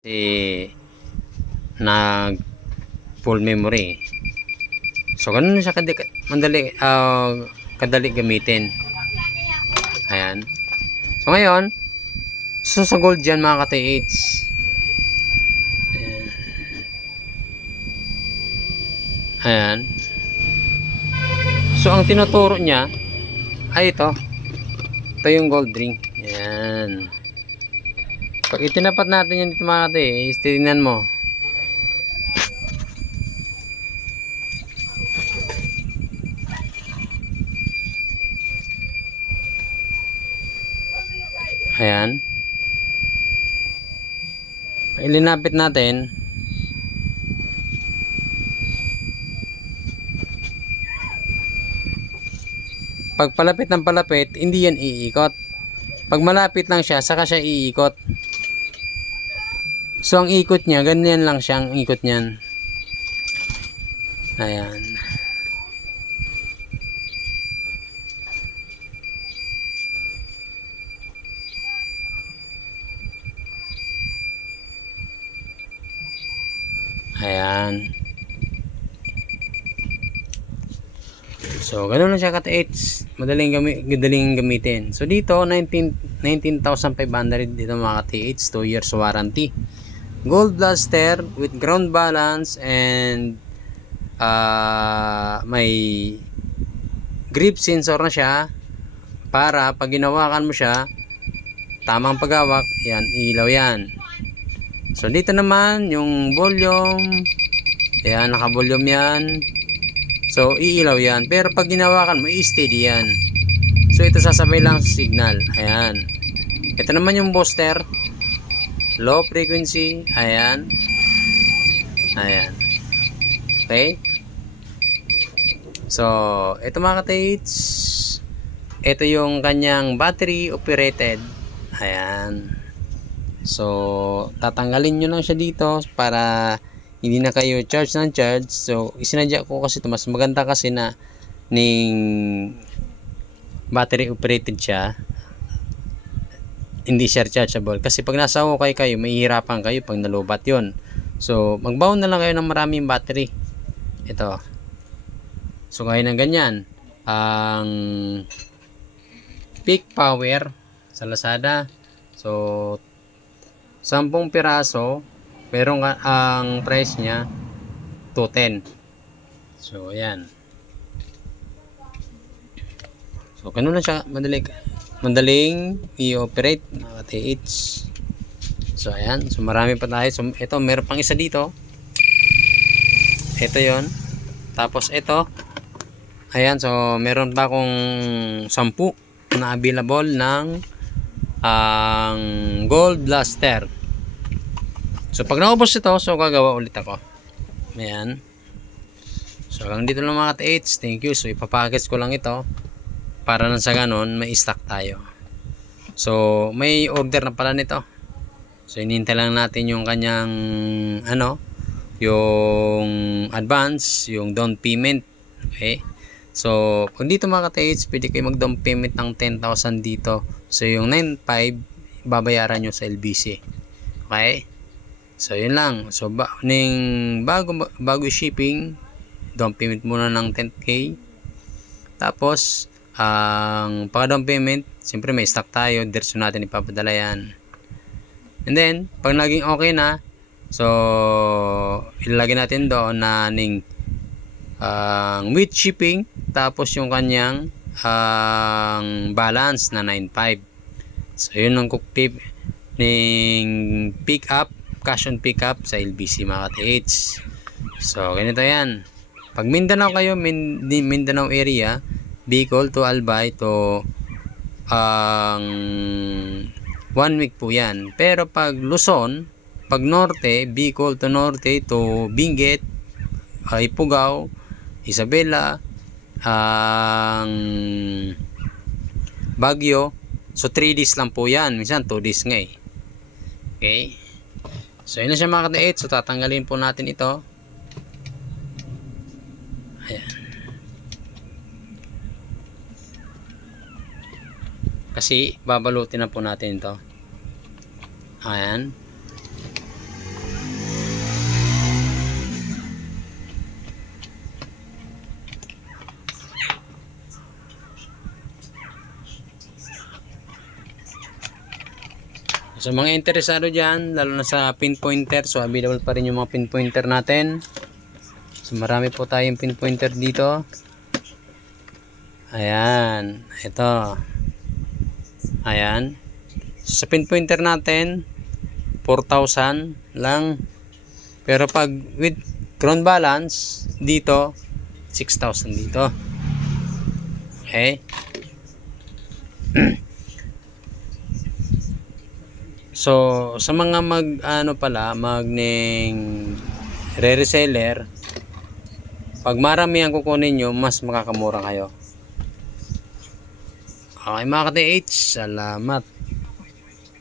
nag full memory. So ganun siya kadali gamitin. Ayan. So ngayon, sa gold dyan mga ka-TH. Ayan. So ang tinuturo niya ay ito. Ito yung gold ring. Ayan. Pag itinapat natin yan dito mga ka-TH, tingnan mo. Ayan. Ilinapit natin. Pag palapit ng palapit, hindi yan iikot. Pag malapit lang siya, saka siya iikot. So ang ikot niya, ganyan lang siyang ikot niyan. Ayan. Ayan. So, ganun lang siya ka-TH. Madaling gamitin. So, dito, 19,500 dito mga ka-TH. 2 years warranty. Gold blaster with ground balance and may grip sensor na siya para pag ginawakan mo siya, tamang paghawak, yan, ilaw yan. So, dito naman, yung volume, ayan, naka-volume yan. So, iilaw yan. Pero pag ginawakan mo, i-steady yan. So, ito sasabay lang sa signal. Ayan. Ito naman yung booster. Low frequency. Ayan. Ayan. Okay. So, ito mga ka-TH. Ito yung kanyang battery operated. Ayan. So, tatanggalin nyo lang siya dito para hindi na kayo charge ng charge. So, isinadya ko kasi ito. Mas maganda kasi na battery operated siya. Hindi siya rechargeable. Kasi pag nasa okay kayo, mahihirapan kayo pag nalubat yon. So, magbaon na lang kayo ng maraming battery. Ito. So, gaya ng ganyan. Ang peak power sa Lazada. So, 10 piraso. Pero ang price niya 210. So ayan. So ganun lang siya madaling i-operate mga TH. So ayan, so marami pa tayo. So ito, meron pang isa dito. Ito 'yon. Tapos ito. Ayan, so meron pa akong 10 na available ng ang gold blaster. So pag naubos ito, so gagawa ulit ako. Ayan. So hanggang dito lang mga TH. Thank you. So ipapackage ko lang ito para nang sa ganon may stock tayo. So may order na pala nito. So hinihintay lang natin yung kanyang yung advance, yung down payment. Okay. So kung dito mga TH, pwede kayo mag down payment ng 10,000 dito. So yung 9,500 babayaran nyo sa LBC. Okay. So yun lang. So bago shipping, down payment muna ng 10k. Tapos ang pagka down payment, siyempre may stock tayo, diretso natin ipapadala yan. And then pag naging okay na, so ilalagay natin doon na with shipping, tapos yung kanyang balance na 9,500. So yun ang tip ng pick up, cash on pick up sa LBC mga ka-TH. So ganito yan. Pag Mindanao kayo, Mindanao area, Bicol to Albay to 1 week po yan. Pero pag Luzon, pag Norte, Bicol to Norte to Benguet, Ifugao, Isabela, Baguio, so 3 days lang po yan. Minsan 2 days nga eh. Okay. So yun na siya mga ka-TH. So tatanggalin po natin ito. Ayan. Kasi babalutin na po natin ito. Ayan. Sa mga interesado dyan, lalo na sa pinpointer, so available pa rin yung mga pinpointer natin. So marami po tayong pinpointer dito. Ayan, ito. Ayan. Sa pinpointer natin, 4,000 lang. Pero pag with ground balance, dito, 6,000 dito. Okay. So, sa mga magning re-reseller, pag marami ang kukunin nyo, mas makakamura kayo. Okay mga ka-TH, salamat.